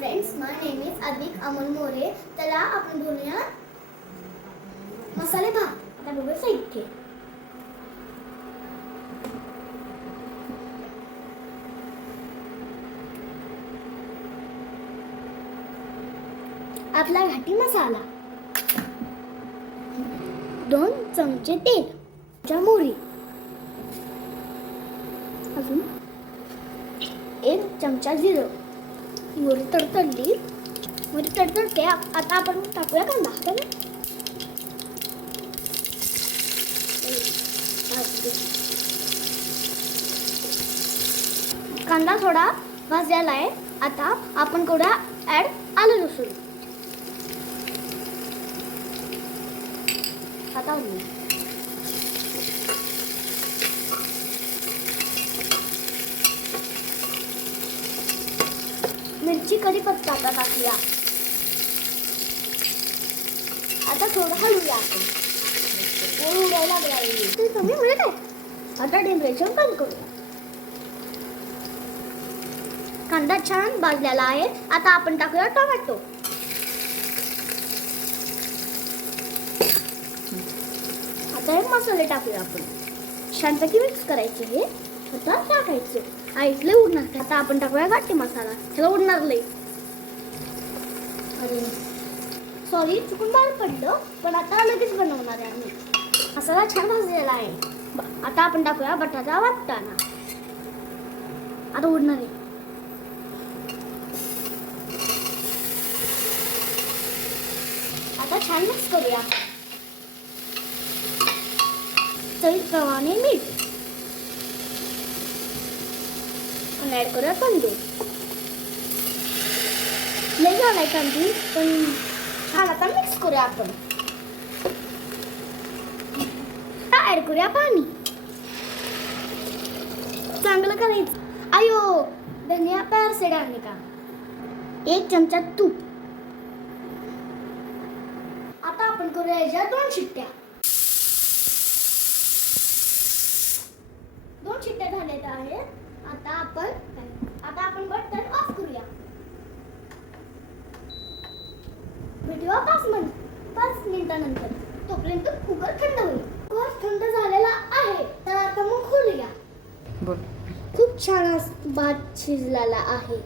friends, my name is Adik Amal More. चला आपण बोलूया मसाले भात. आता बघूया साहित्य. आपला घाटी मसाला, 2 चमचे तेल, मोहरी, अजून 1 चमचा जिरं. मोहरी तडतडली, मोहरी तडतडते. आता आपण टाकूया कांदा. कांदा थोडा भाजलेला आहे. आता आपण थोडा ऍड आलं लसूण. आता मिरची कढीपत्ता आता टाकूया. आता थोडं हलवूया आपण. उडायला लागला कमी मिळत आहे. आता टेम्परेचर कमी करूया. कांदा छान भाजलेला आहे. आता आपण टाकूया टोमॅटो. आता हे मसाले टाकूया आपण. छानपैकी मिक्स करायचे. हे आता टाकायचे. ऐकले उडणार. आता आपण टाकूया घाटी मसाला. त्याला उडणार लई. अरे सॉरी, चुकून बाहेर पडलं. पण आता लगेच बनवणार आहे आम्ही. मसाला छान भाजलेला आहे. आता आपण टाकूया बटाटा वाटाणा. आता उडणार आहे. आता छान मिक्स करूया. चवीप्रमाणे मीठ आणि ऍड करूया तांदूळ. लई झालाय तांदूळ पण छान. आता मिक्स करूया आपण. ऍड करूया पाणी. चांगलं करायचं. आयो धनिया पॅरसेड आणले का. 1 चमचा तूप. आता आपण करूया याच्या 2 शिट्ट्या. 2 शिट्ट्या झालेल्या आहेत. आता आपण बटन ऑफ करूया. व्हिडिओ 5 मिनिटानंतर. तोपर्यंत कुकर थंड होईल. कुकर थंड झालेला आहे. तर आता मग खोलूया. खूप छान भात शिजलेला आहे.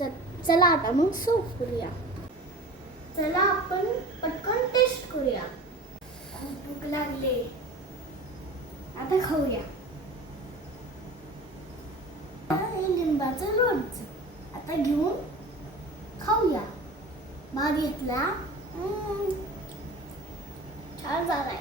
तर चला आता मग सर्व करूया. चला आपण पटकन टेस्ट करूया. खूप भूक लागले. आता खाऊया. लिंबाचं लोणचं आता घेऊन खाऊया. भात घेतला. छान झालाय.